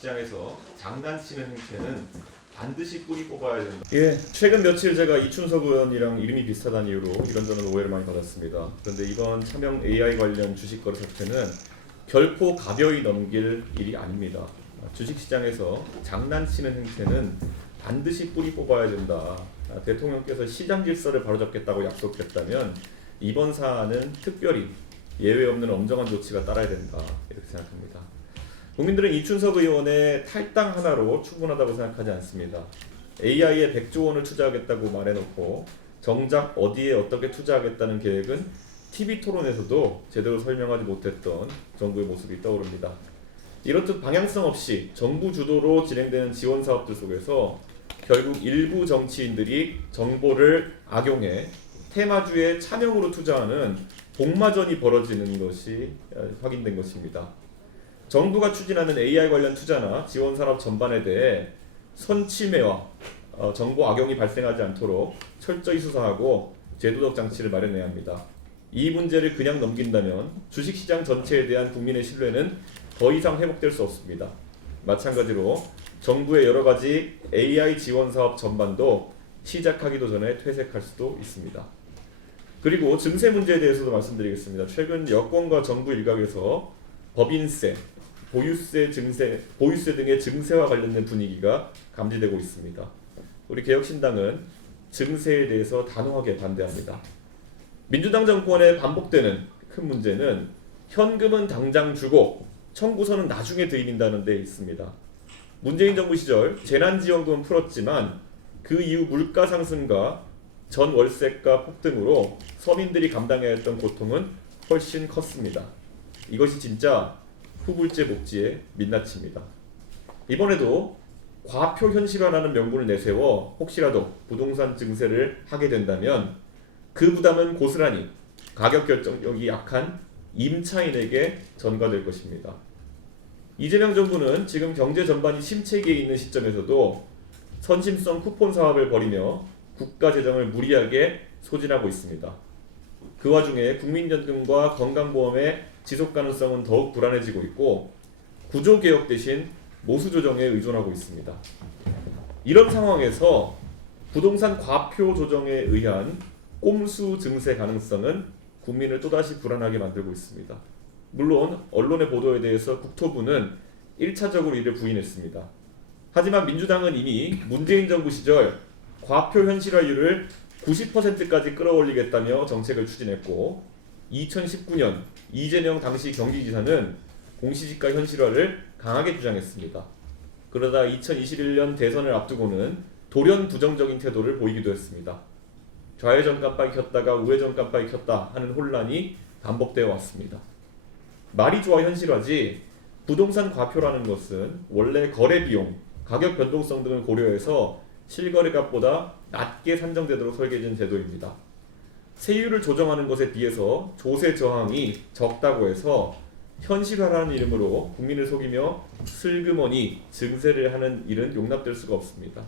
시장에서 장난치는 행태는 반드시 뿌리 뽑아야 된다. 예, 최근 며칠 제가 이춘석 의원이랑 이름이 비슷하다는 이유로 이런저런 오해를 많이 받았습니다. 그런데 이번 차명 AI 관련 주식 거래 사태는 결코 가벼이 넘길 일이 아닙니다. 주식시장에서 장난치는 행태는 반드시 뿌리 뽑아야 된다. 대통령께서 시장 질서를 바로잡겠다고 약속했다면 이번 사안은 특별히 예외 없는 엄정한 조치가 따라야 된다. 이렇게 생각합니다. 국민들은 이춘석 의원의 탈당 하나로 충분하다고 생각하지 않습니다. AI에 100조 원을 투자하겠다고 말해놓고 정작 어디에 어떻게 투자하겠다는 계획은 TV토론에서도 제대로 설명하지 못했던 정부의 모습이 떠오릅니다. 이렇듯 방향성 없이 정부 주도로 진행되는 지원 사업들 속에서 결국 일부 정치인들이 정보를 악용해 테마주에 차명으로 투자하는 복마전이 벌어지는 것이 확인된 것입니다. 정부가 추진하는 AI 관련 투자나 지원 산업 전반에 대해 선침해와 정보 악용이 발생하지 않도록 철저히 수사하고 제도적 장치를 마련해야 합니다. 이 문제를 그냥 넘긴다면 주식시장 전체에 대한 국민의 신뢰는 더 이상 회복될 수 없습니다. 마찬가지로 정부의 여러 가지 AI 지원 사업 전반도 시작하기도 전에 퇴색할 수도 있습니다. 그리고 증세 문제에 대해서도 말씀드리겠습니다. 최근 여권과 정부 일각에서 법인세, 보유세 등의 증세와 관련된 분위기가 감지되고 있습니다. 우리 개혁신당은 증세에 대해서 단호하게 반대합니다. 민주당 정권에 반복되는 큰 문제는 현금은 당장 주고 청구서는 나중에 드린다는 데 있습니다. 문재인 정부 시절 재난지원금은 풀었지만 그 이후 물가 상승과 전 월세가 폭등으로 서민들이 감당해야 했던 고통은 훨씬 컸습니다. 이것이 진짜 후불제 복지의 민낯입니다. 이번에도 과표 현실화라는 명분을 내세워 혹시라도 부동산 증세를 하게 된다면 그 부담은 고스란히 가격 결정력이 약한 임차인에게 전가될 것입니다. 이재명 정부는 지금 경제 전반이 침체기에 있는 시점에서도 선심성 쿠폰 사업을 벌이며 국가 재정을 무리하게 소진하고 있습니다. 그 와중에 국민연금과 건강보험의 지속 가능성은 더욱 불안해지고 있고 구조개혁 대신 모수조정에 의존하고 있습니다. 이런 상황에서 부동산 과표 조정에 의한 꼼수 증세 가능성은 국민을 또다시 불안하게 만들고 있습니다. 물론 언론의 보도에 대해서 국토부는 1차적으로 이를 부인했습니다. 하지만 민주당은 이미 문재인 정부 시절 과표 현실화율을 90%까지 끌어올리겠다며 정책을 추진했고 2019년 이재명 당시 경기지사는 공시지가 현실화를 강하게 주장했습니다. 그러다 2021년 대선을 앞두고는 돌연 부정적인 태도를 보이기도 했습니다. 좌회전 깜빡이 켰다가 우회전 깜빡이 켰다 하는 혼란이 반복되어 왔습니다. 말이 좋아 현실화지 부동산 과표라는 것은 원래 거래 비용, 가격 변동성 등을 고려해서 실거래값보다 낮게 산정되도록 설계된 제도입니다. 세율을 조정하는 것에 비해서 조세 저항이 적다고 해서 현실화라는 이름으로 국민을 속이며 슬그머니 증세를 하는 일은 용납될 수가 없습니다.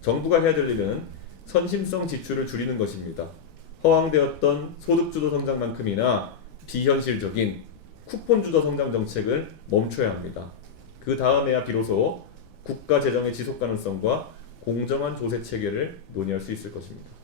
정부가 해야 될 일은 선심성 지출을 줄이는 것입니다. 허황되었던 소득주도 성장만큼이나 비현실적인 쿠폰주도 성장 정책을 멈춰야 합니다. 그 다음에야 비로소 국가 재정의 지속 가능성과 공정한 조세 체계를 논의할 수 있을 것입니다.